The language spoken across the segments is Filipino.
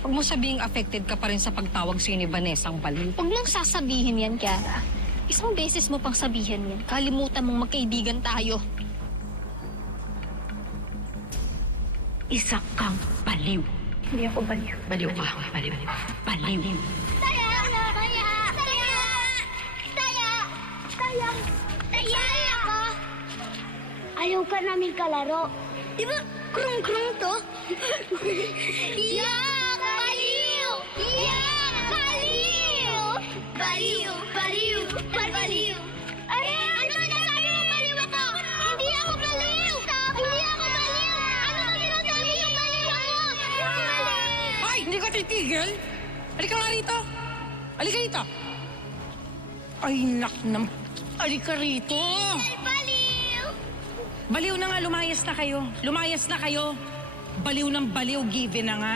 Huwag mo sabihing affected ka pa rin sa pagtawag sa'yo ni Vanessa ang baliw. Huwag mong sasabihin yan, Kiara. Isang beses mo pang sabihin yan. Kalimutan mong magkaibigan tayo. Isa kang baliw. Hindi ako baliw. Baliw ka. Baliw. Baliw. Taya! Taya! Taya! Taya! Taya! Taya ka! Ayaw ka namin kalaro. Di ba krung-krung to? Yak! Baliw! Yak! Baliw! Baliw! Baliw! Baliw! Ay, ano sinasabi mo baliw ako? Hindi ako baliw! Hindi ako baliw! Ano ba sinasabi yung baliw ako? Ay! Hindi ka titigil? Halika nga rito. Halika rito. Ay, halika rito. Baliw! Baliw na nga, lumayas na kayo. Lumayas na kayo. Baliw ng baliw, given na nga.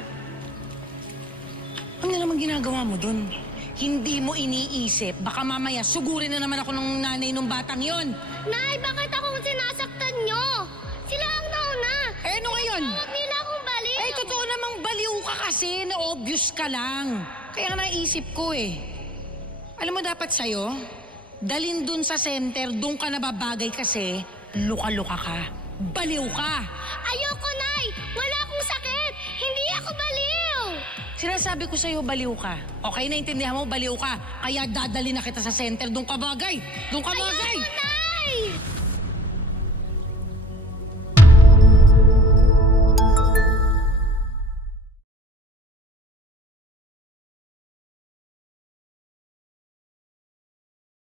Ano naman ginagawa mo dun? Hindi mo iniisip. Baka mamaya sugurin na naman ako ng nanay ng batang yon. Nay, bakit akong sinasaktan nyo? Sila ang nauna. Eh, ano ngayon? Tawag nila akong baliw. Eh, totoo namang baliw ka kasi. Na-obvious ka lang. Kaya naisip ko eh. Alam mo dapat sa'yo, dalin dun sa center, dun ka nababagay kasi luka-luka ka. Baliw ka. Ayoko, Nay. Wala akong sakit. Hindi ako baliw. Sinasabi ko sa'yo, baliw ka. Okay, naintindihan mo, baliw ka. Kaya dadali na kita sa center, doon ka bagay. Doon ka bagay. Ayoko,